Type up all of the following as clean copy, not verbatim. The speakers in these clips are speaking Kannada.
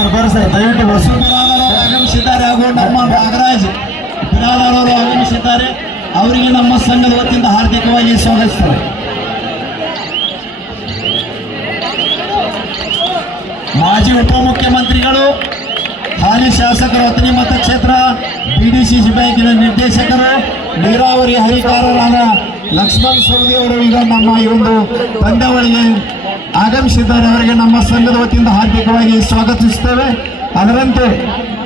ಸರ್ ಬರ್ರಿ ಸರ್ ದಯವಿಟ್ಟು ಬಸು ಆಗಮಿಸಿದ್ದಾರೆ ಹಾಗೂ ನಮ್ಮ ನಾಗರಾಜ್ ಬಿರಾದಾರ್ ಅವರು ಆಗಮಿಸಿದ್ದಾರೆ. ಅವರಿಗೆ ನಮ್ಮ ಸಂಘದ ವತಿಯಿಂದ ಹಾರ್ದಿಕವಾಗಿ ಸ್ವಾಗತಿಸ್ತಾರೆ. ಮಾಜಿ ಉಪಮುಖ್ಯಮಂತ್ರಿಗಳು, ಹಾಲಿ ಶಾಸಕರು, ಅಥಣಿ ಮತಕ್ಷೇತ್ರ BDCC ಬ್ಯಾಂಕಿನ ನಿರ್ದೇಶಕರು, ನೀರಾವರಿ ಹರಿಕಾರರಾದ ಲಕ್ಷ್ಮಣ್ ಸವದಿ ಅವರು ಈಗ ನಮ್ಮ ಈ ಒಂದು ಪಂದ್ಯಾವಳಿಗೆ ಆಗಮಿಸಿದ್ದಾರೆ. ಅವರಿಗೆ ನಮ್ಮ ಸಂಘದ ವತಿಯಿಂದ ಹಾರ್ದಿಕವಾಗಿ ಸ್ವಾಗತಿಸುತ್ತೇವೆ. ಅದರಂತೆ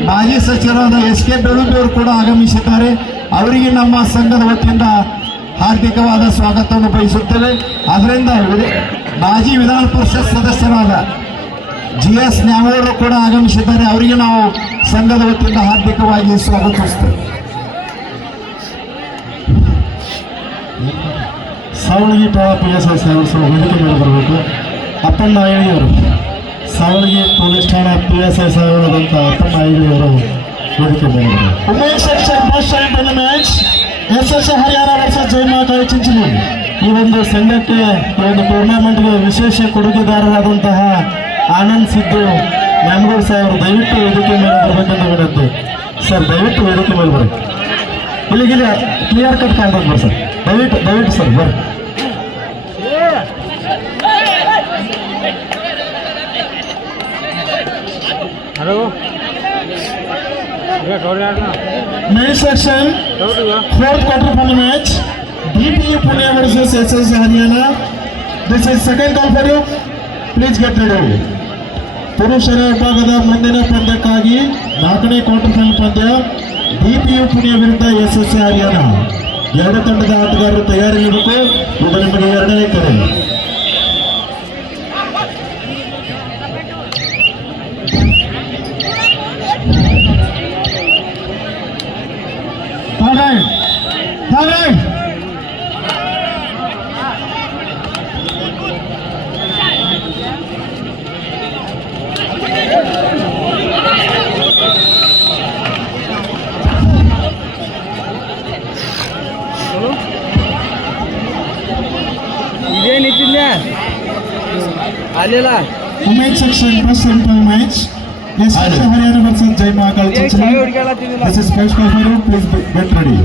ಮಾಜಿ ಸಚಿವರಾದ SK ಬೆಳುಂಬಿ ಅವರು ಕೂಡ ಆಗಮಿಸಿದ್ದಾರೆ. ಅವರಿಗೆ ನಮ್ಮ ಸಂಘದ ವತಿಯಿಂದ ಹಾರ್ದಿಕವಾದ ಸ್ವಾಗತವನ್ನು ಬಯಸುತ್ತೇವೆ. ಅದರಿಂದ ಮಾಜಿ ವಿಧಾನ ಪರಿಷತ್ ಸದಸ್ಯರಾದ GS ನ್ಯಾಮಗೌಡರು ಕೂಡ ಆಗಮಿಸಿದ್ದಾರೆ. ಅವರಿಗೆ ನಾವು ಸಂಘದ ವತಿಯಿಂದ ಹಾರ್ದಿಕವಾಗಿ ಸ್ವಾಗತಿಸುತ್ತೇವೆ. ಸಾವಳಗಿ PSI ಸೇವಕರು ವೇದಿಕೆ ಮೇಲೆ ಬರಬೇಕು. ಅಪ್ಪಣ್ಣ ಐಳಿಯವರು, ಸಾವಳಗಿ ಪೊಲೀಸ್ ಠಾಣಾ PSI ಸೇವಕರಾದಂಥ ಅಪ್ಪಣ್ಣ ಐಳಿಯವರು ವೇದಿಕೆ ಮೇಲೆ ಬರಬೇಕು. Umesh section first time in match SSC Haryana versus Jayamatayi Chinchali. ಈ ಒಂದು ಸಂಘಕ್ಕೆ, ಈ ಒಂದು ಟೂರ್ನಮೆಂಟ್ಗೆ ವಿಶೇಷ ಕೊಡುಗೆದಾರರಾದಂತಹ ಆನಂದ್ ಸಿದ್ದು ನ್ಯಾಮಗೌಡ ಸಾಹೇಬರು ದಯವಿಟ್ಟು ವೇದಿಕೆ ಮೇಲೆ ಬರಬೇಕಂತ ವಿನಂತಿ. ಸರ್ ದಯವಿಟ್ಟು ವೇದಿಕೆ ಮೇಲೆ ಬರಬೇಕು. ಇಲ್ಲಿಗೆ ಕ್ಲಿಯರ್ ಕಟ್ ಕಾಣ್ತದೆ ಬರ್ ಸರ್, ದಯವಿಟ್ಟು ಸರ್ ಬರ್ರಿ. Men's section, fourth quarter final match, DPU Pune versus SSC Haryana. This is second call for you. Please get ready. ಪುರುಷರ ವಿಭಾಗದ ಮುಂದಿನ ಪಂದ್ಯಕ್ಕಾಗಿ 4ನೇ ಕ್ವಾರ್ಟರ್ ಫೈನಲ್ ಪಂದ್ಯ DPU ಪುಣೆ ವಿರುದ್ಧ SSC ಹರಿಯಾಣ. ಎರಡು ತಂಡದ ಆಟಗಾರರು ತಯಾರಿರಬೇಕು. ಇದು ನಿಮಗೆ 2ನೇ ಕರೆ. Women's section first semi match. SSC Haryana versus Jai Mahakal Chinchalli. This is first call for you. Please get ready.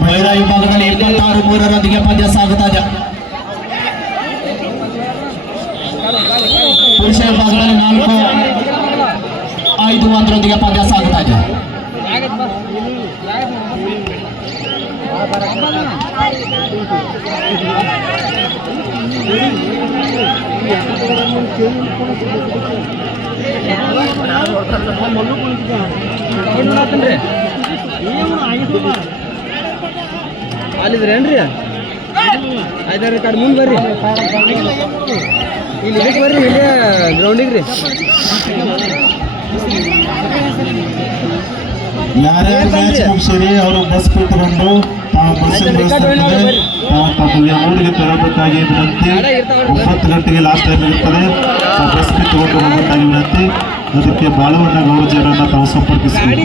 ಮಹಿಳಾ ವಿಭಾಗದಲ್ಲಿ 26-3 ಪಂದ್ಯ ಸಾಗುತ್ತಾ ಇದೆ. ಪುರುಷ ವಿಭಾಗದಲ್ಲಿ 4-5 ಪಂದ್ಯ ಸಾಗುತ್ತಾ ಇದೆ. ಅಲ್ಲಿದ್ರೇನ್ರಿ 5-6 ಕಡೆ ಮುಂದೆ ಬರ್ರಿ, ಇಲ್ಲಿ ಇದಕ್ಕೆ ಬರ್ರಿ, ಇಲ್ಲೇ ಗ್ರೌಂಡಿಗೆ ರೀ. ಯಾರ್ಯಾರು ಮ್ಯಾಚ್ ಮುಗಿಸಿರಿ ಅವರು ಬಸ್ ಬಿಟ್ಟುಕೊಂಡು ತಾವು ಬಸ್ಸಿಗೆ ಊರಿಗೆ ತರಬೇಕಾಗಿ ವಿನಂತಿ. 9 ಗಂಟೆಗೆ ಲಾಸ್ಟ್ ಟೈಮ್ ಇರುತ್ತದೆ. ಬಸ್ ಬಿಟ್ಟುಕೊಂಡು ಹೋಗಬೇಕಾಗಿ ವಿನಂತಿ. ಅದಕ್ಕೆ ಬಾಳವಣ್ಣ ಗೌರಜರನ್ನ ತಾವು ಸಂಪರ್ಕಿಸಬೇಕು.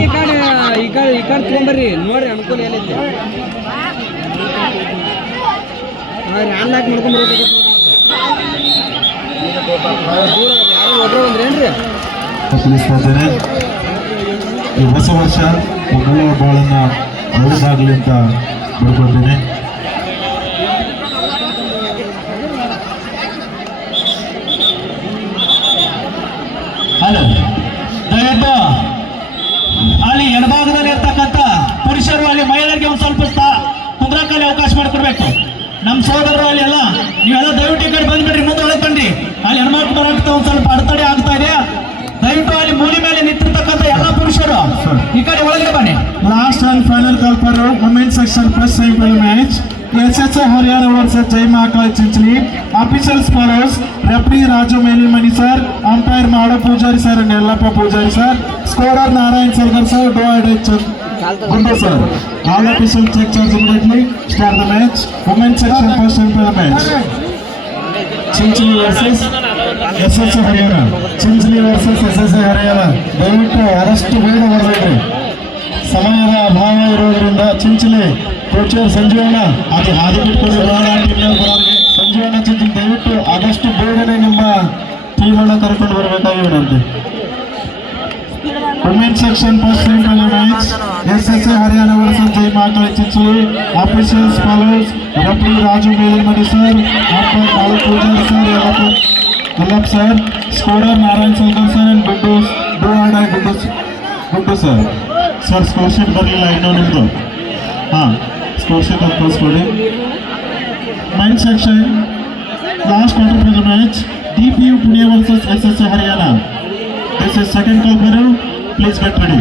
ಈ ಕಡೆ ತಗೊಂಬರ್ರಿ, ನೋಡ್ರಿ ಅನುಕೂಲ ಎಲ್ಲೈತಿ. ಅನ್ಲಾಕ್ ಮಾಡ್ಕೊಂಡ್ಬರ್ಬೇಕು. ತಿಳಿಸ್ತಾ ಈ ಹೊಸ ವರ್ಷ ಒಳ್ಳೆಯ ಬಾಳನ್ನ ಒಳ್ಳೆದಾಗಲಿ ಅಂತ ಬೇಡ್ಕೊಳ್ತೀನಿ. ಹಲೋ, ದಯವಿಟ್ಟು ಅಲ್ಲಿ ಎಡಭಾಗದಲ್ಲಿ ಇರ್ತಕ್ಕಂಥ ಪುರುಷರು ಅಲ್ಲಿ ಮಹಿಳೆಯರಿಗೆ ಒಂದು ಸ್ವಲ್ಪ ಕುಂದ್ರಕಾಲಿ ಅವಕಾಶ ಮಾಡಿಕೊಡ್ಬೇಕು. ನಮ್ಮ ಸೋದರರು ಅಲ್ಲಿ ಎಲ್ಲ ನೀವೆಲ್ಲ ದಯವಿಟ್ಟು ಈ ಕಡೆ ಬಂದ್ಬಿಡ್ರಿ, ಮುಂದೆ ಒಳಗೆ ಬನ್ನಿ. ಅಲ್ಲಿ ಹೆಣ್ಮಕ್ಳು ಬರೋಕ್ಕೆ ಒಂದು ಸ್ವಲ್ಪ ಅಡೆತಡೆ ಆಗ್ತಾ ಇದೆ. ದಯವಿಟ್ಟು ಅಲ್ಲಿ ಮೂಲಿ ಮೇಲೆ ನಿಂತಿರ್ತಕ್ಕಂಥ ಎಲ್ಲ ಪುರುಷರು ಈ ಕಡೆ ಒಳಗೆ ಬನ್ನಿ. Last and final call for women's section first semifinal match SSC Haryana versus Jai Mahakal Chinchalli. Officials follows: referee Raju Melimani sir, umpire Mada Pujari sir and Yellappa Pujari sir, scorer Narayan Sarkar sir, do-ahead Gundu sir. All officials take charge immediately. Start the match. Women's section first semifinal match. Chinchalli versus SSC Haryana. Chinchalli versus SSC Haryana. ದಯವಿಟ್ಟು ಅರೆಸ್ಟ್ ಬೇಗ ಬರಬೇಕ್ರಿ. ಸಮಯದ ಅಭಾವ ಇರೋದ್ರಿಂದ ಚಿಂಚಲಿ ಕೋಚರ್ ಸಂಜೀವಣ್ಣ ಅದು ಹಾದಿ ಬಿಟ್ಕೊಂಡು ಸಂಜೀವಣ್ಣ ಚಿಂಚಲಿ ದಯವಿಟ್ಟು ಆದಷ್ಟು ಬೇಗನೆ ನಿಮ್ಮ ಟೀಮನ್ನು ಕರ್ಕೊಂಡು ಬರಬೇಕಾಗಿ ವಿನಂತಿ. Women section first semi-final match. SSA Haryana versus Jai Mahakali Chincholi. Officials follows referee Raju Velamani sir, umpire Balu Pujari sir, Yallap sir, scorer Narayan Sankar sir and Gundu sir. Sir score sheet ಬರಲಿಲ್ಲ ಇನ್ನೂ ನಿಮ್ದು. Score sheet ಅಂತ ಕಳಿಸ್ಕೊಡಿ. Men's section last quarter-final match. DPU Pune versus SSA Haryana. This is second call for you. Please get ready.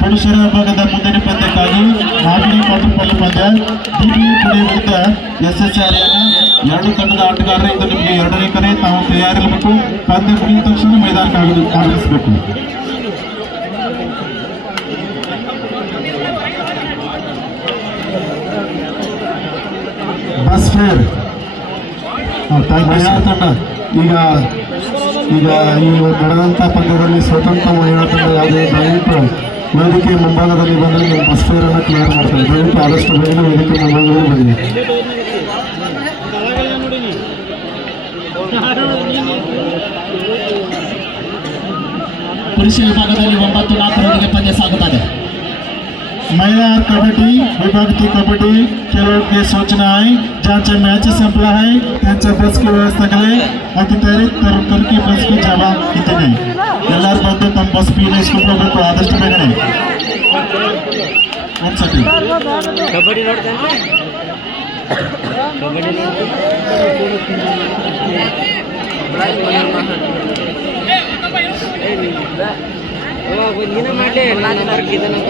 ಪುರುಷರ ವಿಭಾಗದ ಮುಂದಿನ ಪಂದ್ಯಕ್ಕಾಗಿ 4ನೇ ಕ್ವಾರ್ಟರ್ ಪಂದ್ಯ DPU ಪುಣೆ ವಿರುದ್ಧ SSA ಹರಿಯಾಣ. ಎರಡು ತಂಡದ ಆಟಗಾರರು ಇದು ನಿಮಗೆ ಎರಡನೇ ಕರೆ. ತಾವು ತಯಾರಿರಬೇಕು. ಪಂದ್ಯ ಮುಗಿದ ತಕ್ಷಣ ಮೈದಾನಕ್ಕೆ ಆಗಮಿಸಬೇಕು. ಬಸ್ ಫೇರ್ ಮಹಿಳಾ ತಂಡ ಈಗ ಈ ನಡೆದಂಥ ಪಂದ್ಯದಲ್ಲಿ ಸ್ವತಂತ್ರ ಮಹಿಳಾ ತಂಡ ಯಾವುದೇ ದಯವಿಟ್ಟು ವೇದಿಕೆ ಮುಂಭಾಗದಲ್ಲಿ ಬಂದರೆ ನೀವು ಬಸ್ ಫೇರನ್ನು ಕ್ಲಿಯರ್ ಮಾಡ್ತಾರೆ. ದಯವಿಟ್ಟು ಆದಷ್ಟು ಬೇಗ ವೇದಿಕೆ ಮುಂಭಾಗದಲ್ಲಿ ಬನ್ನಿ. ಪುರುಷ ವಿಭಾಗದಲ್ಲಿ 9-4 ಪಂದ್ಯ ಸಾಗುತ್ತದೆ. महिला कबड्डी विभाग की कबड्डी खेलों की सूचनाएं ज्यांच्या मैच संपला है त्यांच्या बस की व्यवस्था केली अति तयारी तरकी बस की जवाब किती नाही. ಎಲ್ಲರೂ ಬಂದು ತಮ್ಮ ಬಸ್ ಫೀಸ್ ಇಸ್ಕೊಳ್ಬೇಕು ಆದಷ್ಟು ಬೇಗನೆ. ಒಂದ್ಸತಿ ಕಬಡ್ಡಿ ನೋಡ್ತೇನೆ. ನೀನು ಮಾಡಲಿ ನಾನು ಇದನ್ನು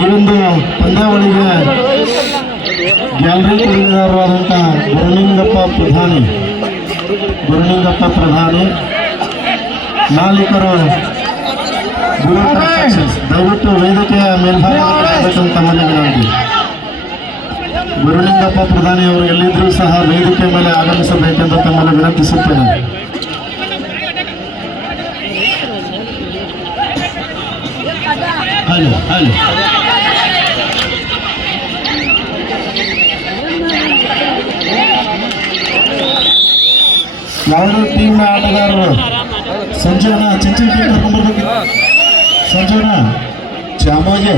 ಈ ಒಂದು ಪಂದ್ಯಾವಳಿಗೆ ಗ್ಯಾಲರಿ ಕೊಡುಗೆದಾರರಾದಂಥ ಗುರುಲಿಂಗಪ್ಪ ಪ್ರಧಾನಿ ಮಾಲೀಕರು ದಯವಿಟ್ಟು ವೇದಿಕೆಯ ಮೇಲ್ಭಾಗಬೇಕಂತ ಮನೆ ವಿನಂತಿ. ಗುರುಲಿಂಗಪ್ಪ ಪ್ರಧಾನಿ ಅವರು ಎಲ್ಲಿದ್ದರೂ ಸಹ ವೇದಿಕೆ ಮೇಲೆ ಆಗಮಿಸಬೇಕೆಂದು ತಮ್ಮನ್ನು ವಿನಂತಿಸುತ್ತೇನೆ. ಯಾವುದೇ ಟೀಮ್ನ ಆಟಗಾರರು ಸಂಜೋನ ಚಂಚಲ್ ಟೀಮ್ ಕರ್ಕೊಂಡ್ಬರ್ಬೇಕು. ಸಂಜೋನ ಚಾಮೋಜೆ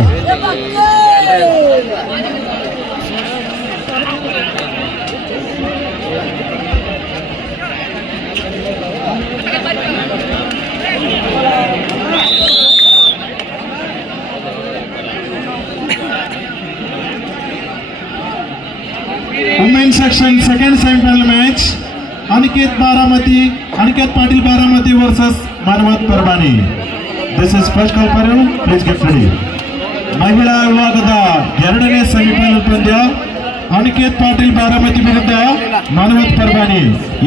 Women's section second semi-final match. Aniket Patil Baramati versus Manvat Parvani. This is first call for you. Please get ready. ಮಹಿಳಾ ವಿಭಾಗದ ಎರಡನೇ ಸೆಮಿಫೈನಲ್ ಪಂದ್ಯ ಅನಿಕೇತ್ ಪಾಟೀಲ್ ಬಾರಾಮತಿ ವಿರುದ್ಧ ಮಾನವತ್ ಪರ್ವಾನಿ.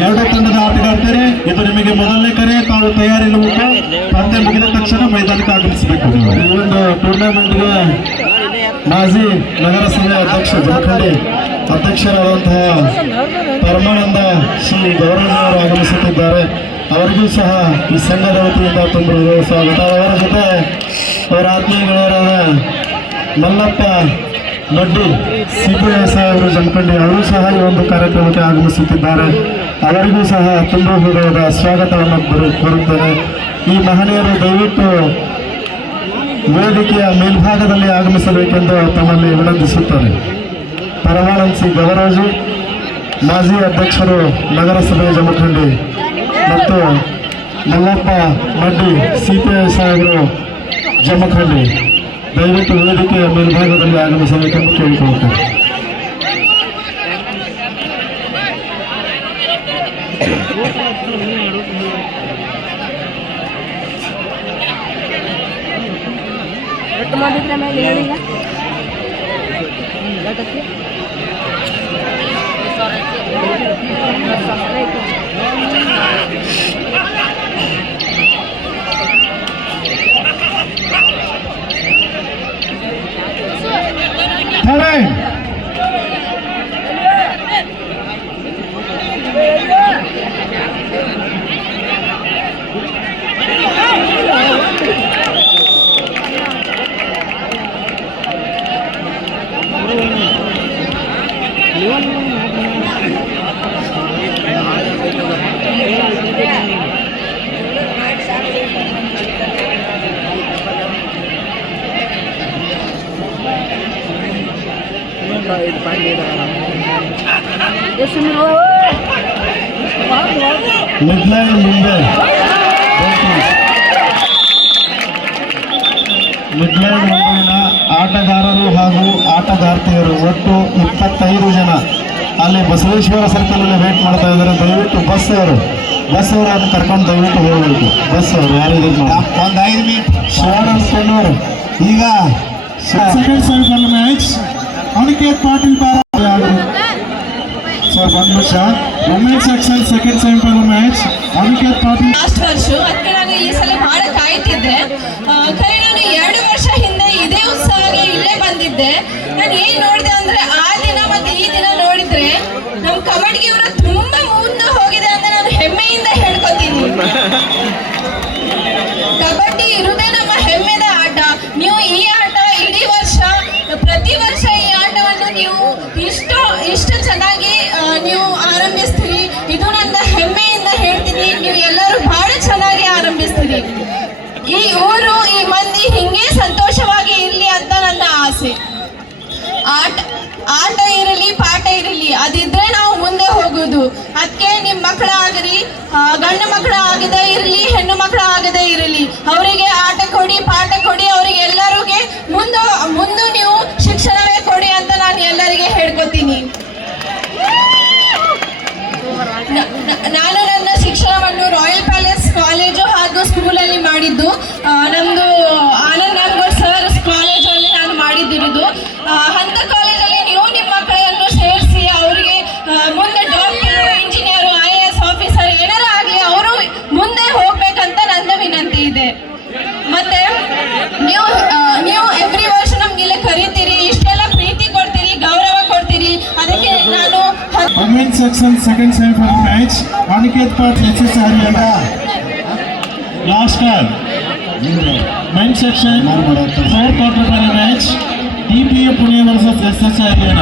ಎರಡು ತಂಡದ ಆಟಗಾರ್ತಾರೆ. ಇದು ನಿಮಗೆ ಮೊದಲನೇ ಕರೆ. ತಾವು ತಯಾರಿರಬೇಕು. ಪಂದ್ಯ ಮುಗಿದ ತಕ್ಷಣ ಮೈದಾನಕ್ಕೆ ಆಗಮಿಸಬೇಕು. ಈ ಒಂದು ಟೂರ್ನಮೆಂಟ್ಗೆ ಮಾಜಿ ನಗರಸಭೆ ಅಧ್ಯಕ್ಷ ಜಮಖಂಡಿ ಅಧ್ಯಕ್ಷರಾದಂತಹ ಪರಮಾನಂದ ಶ್ರೀ ಗೌರವ್ ಅವರು ಆಗಮಿಸುತ್ತಿದ್ದಾರೆ. ಅವರಿಗೂ ಸಹ ಈ ಸಂಘದ ವತಿಯಿಂದ ತುಂಬ ಸ್ವಾಗತ. ಅವರ ಜೊತೆ ಅವರ ಆತ್ಮೀಯ ಗೆಳೆಯರಾದ ಮಲ್ಲಪ್ಪ ನಡ್ಡಿ CPI ಸಾಹೇಬರು ಜಮಖಂಡಿ ಅವರು ಸಹ ಈ ಒಂದು ಕಾರ್ಯಕ್ರಮಕ್ಕೆ ಆಗಮಿಸುತ್ತಿದ್ದಾರೆ. ಅವರಿಗೂ ಸಹ ತುಂಬ ಹೃದಯದ ಸ್ವಾಗತವನ್ನು ಕೋರುತ್ತೇನೆ. ಈ ಮಹನೀಯರು ದಯವಿಟ್ಟು ವೇದಿಕೆಯ ಮೇಲ್ಭಾಗದಲ್ಲಿ ಆಗಮಿಸಬೇಕೆಂದು ತಮ್ಮಲ್ಲಿ ವಿನಂತಿಸುತ್ತಾರೆ. ಪರಮಾನಂದ್ ಸಿ ಗವರಾಜು ಮಾಜಿ ಅಧ್ಯಕ್ಷರು ನಗರಸಭೆ ಜಮಖಂಡಿ ಮತ್ತು ಮಲ್ಲಪ್ಪ ನಡ್ಡಿ CPI ಸಾಹೇಬರು ಜಮಖಂಡಿ ದಯವಿಟ್ಟು ವೇದಿಕೆಯ ಮೇಲ್ಭಾಗದಲ್ಲಿ ಆಗಮಿಸಬೇಕೆಂದು ಕೇಳಿಕೊಳ್ಳುತ್ತಾರೆ. ಮಾಡಿದ್ರೆ ಮೇಲೆ ಹೇಳಿಲ್ಲ ನೀವು ಮಿಡ್ಲ್ಯಾಂಡ್ ಮುಂಬೈ ಮಿಡ್ಲ್ಯಾಂಡ್ ಮುಂಬೈನ ಆಟಗಾರರು ಹಾಗೂ ಆಟಗಾರ್ತಿಯರು ಒಟ್ಟು 25 ಜನ ಅಲ್ಲಿ ಬಸವೇಶ್ವರ ಸರ್ಕಲ್ ಅಲ್ಲಿ ವೇಟ್ ಮಾಡ್ತಾ ಇದ್ದಾರೆ. ದಯವಿಟ್ಟು ಬಸ್ ಅವರನ್ನು ಕರ್ಕೊಂಡು ದಯವಿಟ್ಟು ಹೋಗಬೇಕು. ಬಸ್ ಅವರು ಯಾರಿದ್ರು ಒಂದು 5 ಮಿನಿಟ್ ಶಿವಾನಂದ್ ಈಗ second semifinal match Aniket Patil sir ಒಂದು ನಿಮಿಷ. Women's section second semifinal match Aniket Patil. Last ವರ್ಷ ಅದಕ್ಕೆ ನಾನು ಈ ಸಲ ಬಹಳ ಕಾಯ್ತಿದ್ದೆ. ಖರೆ ನಾನು 2 ವರ್ಷ ಹಿಂದೆ ಇದೇ ಉತ್ಸವಕ್ಕೆ ಇಲ್ಲೇ ಬಂದಿದ್ದೆ. ನಾನು ಏನ್ ನೋಡಿದೆ ಅಂದ್ರೆ ಆ ದಿನ ಮತ್ತೆ ಈ ದಿನ ನೋಡಿದ್ರೆ ನಮ್ಮ ಕಬಡ್ಡಿಯವರ ತುಂಬಾ ಮುಂದೆ ಹೋಗಿದೆ ಅಂತ ನಾನು ಹೆಮ್ಮೆಯಿಂದ ಹೇಳ್ಕೊತೀನಿ. ಕಬಡ್ಡಿ ಇರುವುದೇ ನಮ್ಮ ಹೆಮ್ಮೆದ ಆಟ. ನೀವು ಈ ಆಟ ಇಡೀ ವರ್ಷ ಪ್ರತಿ ವರ್ಷ ಈ ಆಟವನ್ನು ನೀವು ಇಷ್ಟು ಚೆನ್ನಾಗಿ ನೀವು ಆರಂಭಿಸ್ತೀರಿ. ಇದು ನನ್ನ ಹೆಮ್ಮೆಯಿಂದ ಹೇಳ್ತೀನಿ. ನೀವು ಎಲ್ಲರೂ ಬಹಳ ಚೆನ್ನಾಗಿ ಆರಂಭಿಸ್ತೀರಿ. ಈ ಊರು ಈ ಮಂದಿ ಹಿಂಗೆ ಸಂತೋಷವಾಗಿ ಇರಲಿ ಅಂತ ನನ್ನ ಆಸೆ. ಆಟ ಇರಲಿ ಪಾಠ ಇರಲಿ ಅದಿದ್ರೆ ನಾವು ಮುಂದೆ ಹೋಗುದು. ಅದಕ್ಕೆ ನಿಮ್ಮ ಮಕ್ಕಳಾಗಲಿ ಗಂಡು ಮಕ್ಕಳು ಆಗದೆ ಇರಲಿ ಹೆಣ್ಣು ಮಕ್ಕಳು ಆಗದೆ ಇರಲಿ ಅವರಿಗೆ ಆಟ ಕೊಡಿ ಪಾಠ ಕೊಡಿ. ಅವರಿಗೆ ಎಲ್ಲರಿಗೆ ಮುಂದೆ ನೀವು ಶಿಕ್ಷಣವೇ ಕೊಡಿ ಅಂತ ನಾನು ಎಲ್ಲರಿಗೆ ಹೇಳ್ಕೊತೀನಿ. ನಾನು ನನ್ನ ಶಿಕ್ಷಣವನ್ನು ರಾಯಲ್ ಪ್ಯಾಲೇಸ್ ಕಾಲೇಜು ಹಾಗೂ ಸ್ಕೂಲಲ್ಲಿ ಮಾಡಿದ್ದು. ನಮ್ಮದು ಆನಂದ್ ನಾಗೌಡ್ ಸರ್ ಕಾಲೇಜಲ್ಲಿ ನಾನು ಮಾಡಿದ್ದಿರೋದು. ಅಂಥ ಕಾಲೇಜಲ್ಲಿ ನೀವು ನಿಮ್ಮ ಮಕ್ಕಳನ್ನು ಸೇರಿಸಿ ಅವರಿಗೆ ಮುಂದೆ ಡಾಕ್ಟರ್ ಇಂಜಿನಿಯರು IAS ಆಫೀಸರ್ ಏನಾರು ಆಗಲಿ ಅವರು ಮುಂದೆ ಹೋಗ್ಬೇಕಂತ ನನ್ನ ವಿನಂತಿ ಇದೆ. ಮತ್ತೆ ನೀವು ಎವ್ರಿ ವರ್ಷ ನಮ್ಗೆಲ್ಲ ಕರೀತೀರಿ, ಇಷ್ಟೆಲ್ಲ ಪ್ರೀತಿ ಕೊಡ್ತೀರಿ, ಗೌರವ ಕೊಡ್ತೀರಿ. ಅದಕ್ಕೆ ನಾನು women's section second semifinal match Aniket Patil SS Haryana. Last call men's section fourth quarter final match DPU Pune versus SS Haryana.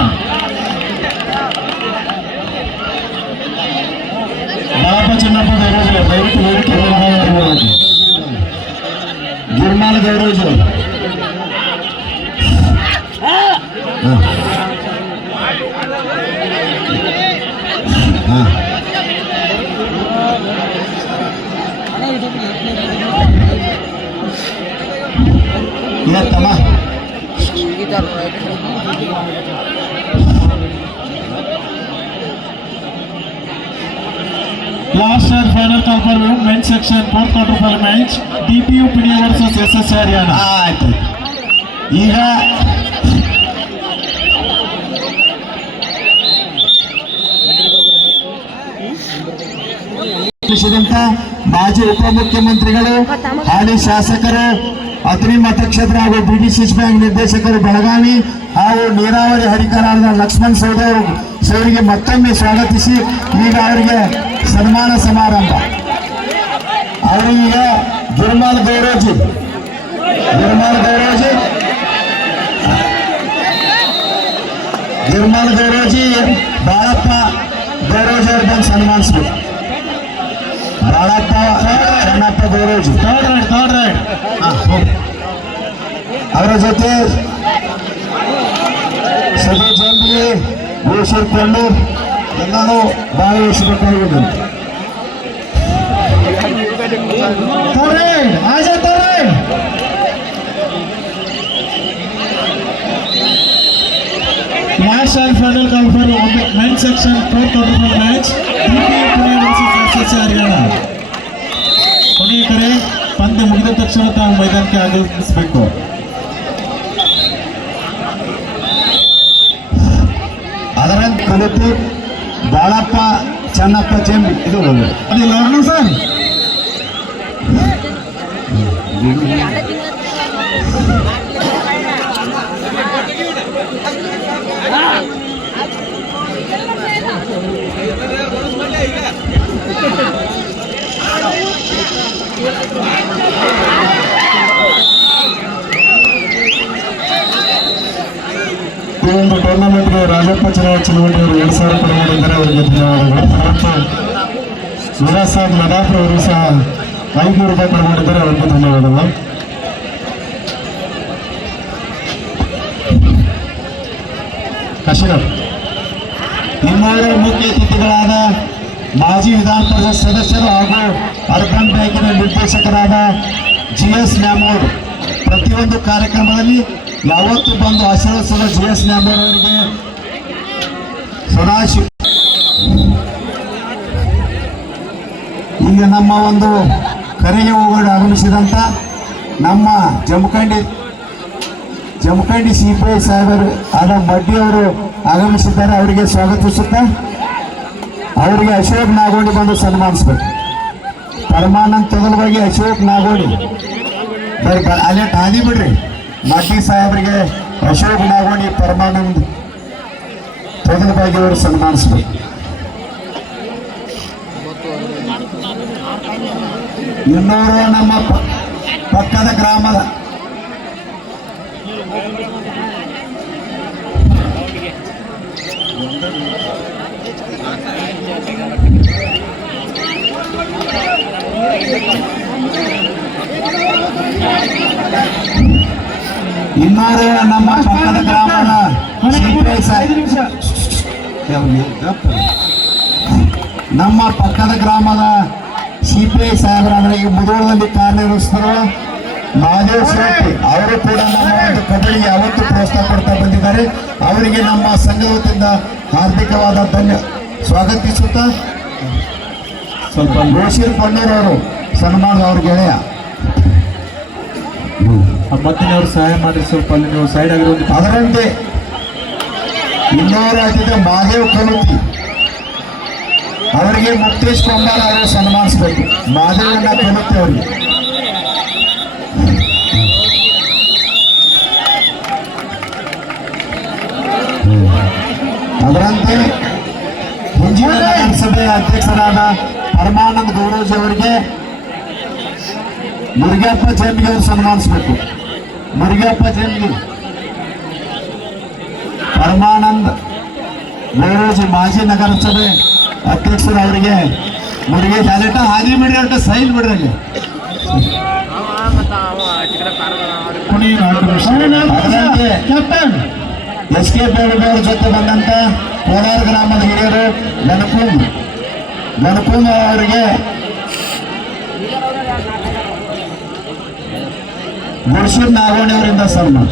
Balappa Chinnappa ಗೌರವ್ರು ದಯವಿಟ್ಟು ವೇದಿಕೆ ಗಿರ್ಮಾಲ್ ಗೌರವ್ರು ತಮ್ಮ Last and final call for men's section fourth quarter final match DPU Pune versus SS Haryana. ಆಯ್ತು. ಈಗ ಮಾಜಿ ಉಪಮುಖ್ಯಮಂತ್ರಿಗಳು ಹಾಲಿ ಶಾಸಕರು ಅತನಿ ಮತಕ್ಷೇತ್ರ ಹಾಗೂ BDCS ಬ್ಯಾಂಕ್ ನಿರ್ದೇಶಕರು ಬೆಳಗಾವಿ ಹಾಗೂ ನೀರಾವರಿ ಅಧಿಕಾರಿಗಳಾದ ಲಕ್ಷ್ಮಣ್ ಸೌರಿಗೆ ಮತ್ತೊಮ್ಮೆ ಸ್ವಾಗತಿಸಿ ಈಗ ಅವರಿಗೆ ಸನ್ಮಾನ ಸಮಾರಂಭ. ಅವರಿಗೆ ಗಿರ್ಮಾಲ್ ಗೌರವ್ಜಿ ಬಾಳಪ್ಪ ಗೌರವ್ಜಿ ಅವ್ರು ಬಂದು ಸನ್ಮಾನಿಸ್ಬೇಕು. ಬಾಳಪ್ಪ ಚೆನ್ನಪ್ಪ ಗೌರವ್ಜಿ ಥರ್ಡ್ ರೈಡ್ ಅವರ ಜೊತೆ ಸದಾ ಜಂಬಿಗೆ ಗೋಸರ್ಕೊಂಡು ಎಲ್ಲರೂ ಭಾಗವಹಿಸಬೇಕಾಗಿದೆ. Last and final call for men's section fourth quarter match DPU Pune versus SS Haryana. ಕೊನೆಯ ಕರೆ ಪಂದ್ಯ ಮುಗಿದ ತಕ್ಷಣ ತಾವು ಮೈದಾನಕ್ಕೆ ಆಗಮಿಸಬೇಕು. ಅದರಂತೆ ಕುಳಿತು ಬಾಳಪ್ಪ ಚೆನ್ನಪ್ಪ ಚೆಂಬಿ ಇದು ಅದಿಲ್ಲ ಸರ್. ಈ ಒಂದು ಟೂರ್ನಮೆಂಟ್ಗೆ ರಾಜಪ್ಪ ಚಲುವಟಿ ಅವರು 2,000 ರೂಪಾಯಿ ಮಾಡಿದ್ದಾರೆ. ಅವರಿಗೆ ಧನ್ಯವಾದಗಳು. ಮತ್ತು ವಿಲಾಸ್ ಸಾಬ್ ನದಾಫ್ ಅವರು ಸಹ 500 ರೂಪಾಯಿ ಕೊಡು ಮಾಡಿದ್ದಾರೆ. ಅವರಿಗೆ ಧನ್ಯವಾದಗಳು. ಅಶ್ರಫ್. ಇನ್ನೂರು ಮುಖ್ಯ ಅತಿಥಿಗಳಾದ ಮಾಜಿ ವಿಧಾನ ಪರಿಷತ್ ಸದಸ್ಯರು ಹಾಗೂ ಅರ್ಬನ್ ಬ್ಯಾಂಕಿನ ನಿರ್ದೇಶಕರಾದ GS ನ್ಯಾಮೋಡ್ ಪ್ರತಿಯೊಂದು ಕಾರ್ಯಕ್ರಮದಲ್ಲಿ ಯಾವತ್ತೂ ಬಂದು ಆಶೀರ್ವದಿಸಿದ GS ನ್ಯಾಮೋಡ್ ಅವರಿಗೆ ಸದಾಶಿವ. ಈಗ ನಮ್ಮ ಒಂದು ಕರೆಗೆ ಹೋಗೋಣ ಆಗಮಿಸಿದಂಥ ನಮ್ಮ ಜಮಖಂಡಿ CPI ಸಾಹೇಬರು ಆದ ಮಡ್ಡಿಯವರು ಆಗಮಿಸಿದ್ದಾರೆ. ಅವರಿಗೆ ಸ್ವಾಗತಿಸುತ್ತಾ ಅವರಿಗೆ ಅಶೋಕ್ ನಾಗೋಡಿ ಬಂದು ಸನ್ಮಾನಿಸ್ಬೇಕು. ಪರಮಾನಂದ್ ತೊಗಲವಾಗಿ ಅಶೋಕ್ ನಾಗೋಡಿ ಅಲ್ಲೇ ಹಾದಿ ಬಿಡ್ರಿ. ಮಡ್ಡಿ ಸಾಹೇಬರಿಗೆ ಅಶೋಕ್ ನಾಗೋಡಿ ಪರಮಾನಂದ್ ತೊಗಲವಾಗಿ ಅವರು ಸನ್ಮಾನಿಸ್ಬೇಕು. ಇನ್ನೂರು ನಮ್ಮ ಪಕ್ಕದ ಗ್ರಾಮದ ನಮ್ಮ ಪಕ್ಕದ ಗ್ರಾಮದ CPI ಸಾಹೇಬರಾದ್ರೆ ಈಗ ಮುಧೋಳದಲ್ಲಿ ಕಾರ್ಯನಿರ್ವಹಿಸಿದ್ರು ಮಹಾದೇವ್ ಶೆಟ್ಟಿ ಅವರು ಕೂಡ ನಮ್ಮ ಒಂದು ಕಬಡ್ಡಿ ಯಾವತ್ತೂ ಪ್ರೋತ್ಸಾಹ ಕೊಡ್ತಾ ಬಂದಿದ್ದಾರೆ. ಅವರಿಗೆ ನಮ್ಮ ಸಂಘದ ವತಿಯಿಂದ ಹಾರ್ದಿಕವಾದ ಸ್ವಾಗತಿಸುತ್ತಾ ಸ್ವಲ್ಪ ಗೋಶೀರ್ ಪಣ್ಣೂರ್ ಅವರು ಸನ್ಮಾನ ಅವ್ರ ಗೆಳೆಯ ಮತ್ತಿನವ್ರು ಸಹಾಯ ಮಾಡಿ ಸ್ವಲ್ಪ ಅಲ್ಲಿ ನೀವು ಸೈಡ್ ಆಗಿರೋದು. ಅದರಂತೆ ಇನ್ನೂರು ಅತಿಥಿ ಮಹಾದೇವ್ ಕಲುತಿ ಅವರಿಗೆ ಮುಕ್ತೇಶ್ ಕೊಂಬಾಲ ಅವರು ಸನ್ಮಾನಿಸಬೇಕು. ಮಹಾದೇವಣ್ಣ ಕಲುತಿ ಅವರಿಗೆ ಅದರಂತೆ ಹಿಂಜಿನ ನಗರಸಭೆಯ ಅಧ್ಯಕ್ಷರಾದ ಪರಮಾನಂದ್ ಗೌರವ್ಜಿ ಅವರಿಗೆ ಮುರುಗಪ್ಪ ಜನ್ಗೆ ಅವರು ಸನ್ಮಾನಿಸಬೇಕು. ಮುರುಗಪ್ಪ ಜನ್ಗೆ ಪರಮಾನಂದ್ ಗೌರವ್ಜಿ ಮಾಜಿ ನಗರಸಭೆ ಅಧ್ಯಕ್ಷರು ಅವರಿಗೆ ಮುರುಗೆ ಜಾಲೆಟ ಹಾದಿ ಬಿಡ್ರಿ ಅಂತ ಸೈಲ್ ಬಿಡ್ರಿ ಅಲ್ಲಿ. ಕ್ಯಾಪ್ಟನ್ SK ಬೇಡದವ್ರ ಜೊತೆ ಬಂದಂತ ಕೋಲಾರ ಗ್ರಾಮದ ಹಿರಿಯರು ಗಣಕುಂಬ ಅವರಿಗೆ ಗುಡ್ಸೂರ್ ನಾಗೋಣಿ ಅವರಿಂದ ಸನ್ಮಾನ.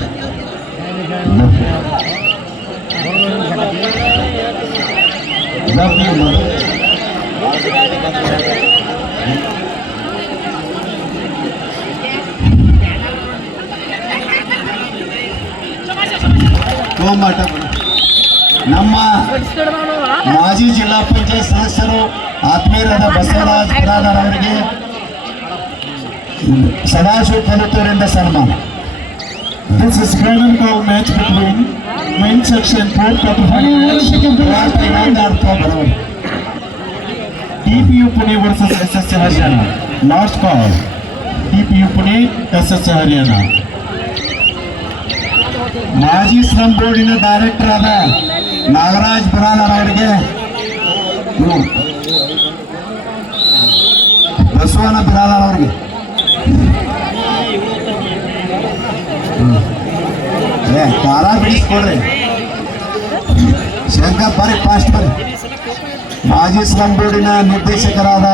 ನಮ್ಮ ಮಾಜಿ ಜಿಲ್ಲಾ ಪಂಚಾಯತ್ ಸದಸ್ಯರು ಆತ್ಮೀಯರಾದ ಬಸವರಾಜ್ ಬಿರಾದಾರ್ ಅವರಿಗೆ ಸದಾಶಿವ ಕಲುತೂರಿಂದ ಸನ್ಮಾನ. This is final call match between main section 4 TPU Pune versus SSC Haryana. Last call TPU Pune SSC Haryana. ಮಾಜಿ ಶ್ರಮ್ ಬೋರ್ಡಿನ ಡೈರೆಕ್ಟರ್ ಆದ ನಾಗರಾಜ್ ಬಿರಾದಾರ್ ಅವರಿಗೆ ಬಸವನ ಬಿರಾದಾರ್ ಅವರಿಗೆ ಖಾರ ಬಿಡಿಸ್ಕೊಡ್ರಿ. ಶಂಕರ್ ಬರ್ರಿ ಫಾಸ್ಟ್ ಬರ್ರಿ. ಮಾಜಿ ಶ್ರಮ್ ಬೋರ್ಡಿನ ನಿರ್ದೇಶಕರಾದ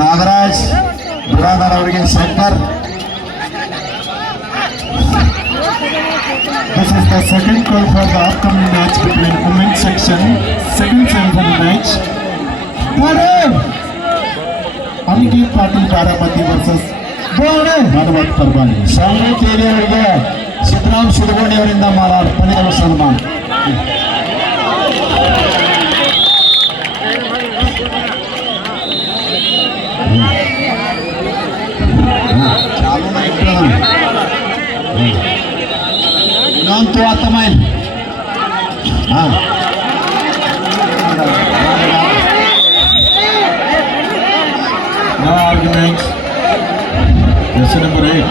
ನಾಗರಾಜ್ ಬಿರಾದಾರ್ ಅವರಿಗೆ Shankar. This is the second call for the upcoming match between women's section, second semi-final match. Aniket Patil Baramati versus Manovat Parbani. Shamit ಅವರಿಗೆ ಸಿದ್ದರಾಮ್ ಶಿರಗೋಣಿ ಅವರಿಂದ ಮಾಲಾರ್ಪಣೆ ಸನ್ಮಾನ. ಚಾಲು ಇನ್ನೊಂದು ಆತ ಮೈಲ್ No arguments. Lesson number 8.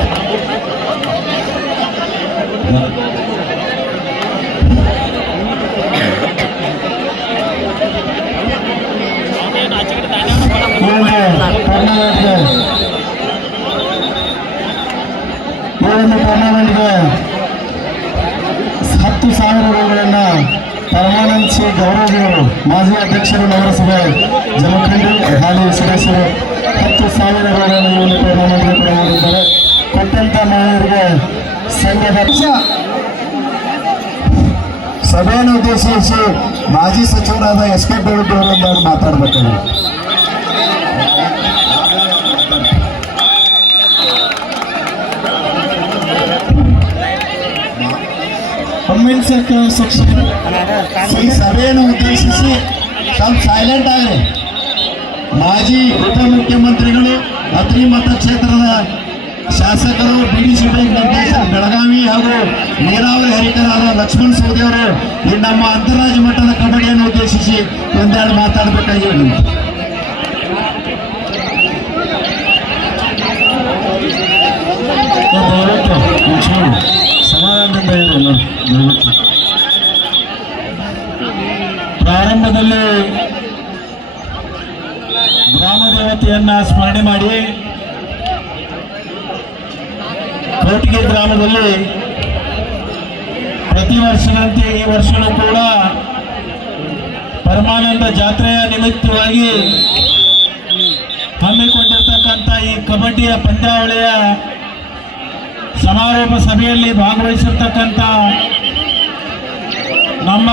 ಟೂರ್ನಮೆಂಟ್ಗೆ ಸಾವಿರ ರೂಗಳನ್ನು ಪರಮಾನಂದ್ ಸಿ ಗೌರವರು ಮಾಜಿ ಅಧ್ಯಕ್ಷರು ನಗರಸಭೆ ಜಮಖಂಡಿ ಹಾಲಿ ಸದಸ್ಯರು 10,000 ರೂಗಳನ್ನು ಈ ಒಂದು ಟೂರ್ನಮೆಂಟ್ಗೆ ಕೂಡ ಮಾಡಿದ್ದಾರೆ. ಕೊಟ್ಟಂತ ಮಹಿಳೆಯರಿಗೆ ಸಂಘದ ಸಭೆಯನ್ನು ಉದ್ದೇಶಿಸಿ ಮಾಜಿ ಸಚಿವರಾದ ಎಸ್ ಕೆ ಡೇವಿಡ್ ಅವರೊಂದಿಗೆ ಮಾತಾಡಬೇಕಾಗಿದೆ. ಈ ಸಭೆಯನ್ನು ಉದ್ದೇಶಿಸಿ ಸ್ವಲ್ಪ ಸೈಲೆಂಟ್ ಆಗ್ರಿ. ಮಾಜಿ ಉಪಮುಖ್ಯಮಂತ್ರಿಗಳು ಅತ್ರಿ ಮತಕ್ಷೇತ್ರದ ಶಾಸಕರು BDC ಬ್ಯಾಂಕ್ ನಿರ್ದೇಶಕ ಬೆಳಗಾವಿ ಹಾಗೂ ನೀರಾವರಿ ಹರಿಕರಾದ ಲಕ್ಷ್ಮಣ್ ಸವದಿ ಅವರು ಈ ನಮ್ಮ ಅಂತಾರಾಜ್ಯ ಮಟ್ಟದ ಕಬಡ್ಡಿಯನ್ನು ಉದ್ದೇಶಿಸಿ ಒಂದೆರಡು ಮಾತಾಡಬೇಕಾಗಿದೆ. ಸಮಾಧಾನದಿಂದ ಇರಲ್ಲ. ಪ್ರಾರಂಭದಲ್ಲಿ ಗ್ರಾಮ ದೇವತೆಯನ್ನ ಸ್ಮರಣೆ ಮಾಡಿ ಕೋಟಿಗೆ ಗ್ರಾಮದಲ್ಲಿ ಪ್ರತಿ ವರ್ಷದಂತೆ ಈ ವರ್ಷವೂ ಕೂಡ ಪರಮಾನಂದ ಜಾತ್ರೆಯ ನಿಮಿತ್ತವಾಗಿ ಹಮ್ಮಿಕೊಂಡಿರ್ತಕ್ಕಂಥ ಈ ಕಬಡ್ಡಿಯ ಪಂದ್ಯಾವಳಿಯ ಸಮಾರೋಪ ಸಭೆಯಲ್ಲಿ ಭಾಗವಹಿಸಿರ್ತಕ್ಕಂಥ ನಮ್ಮ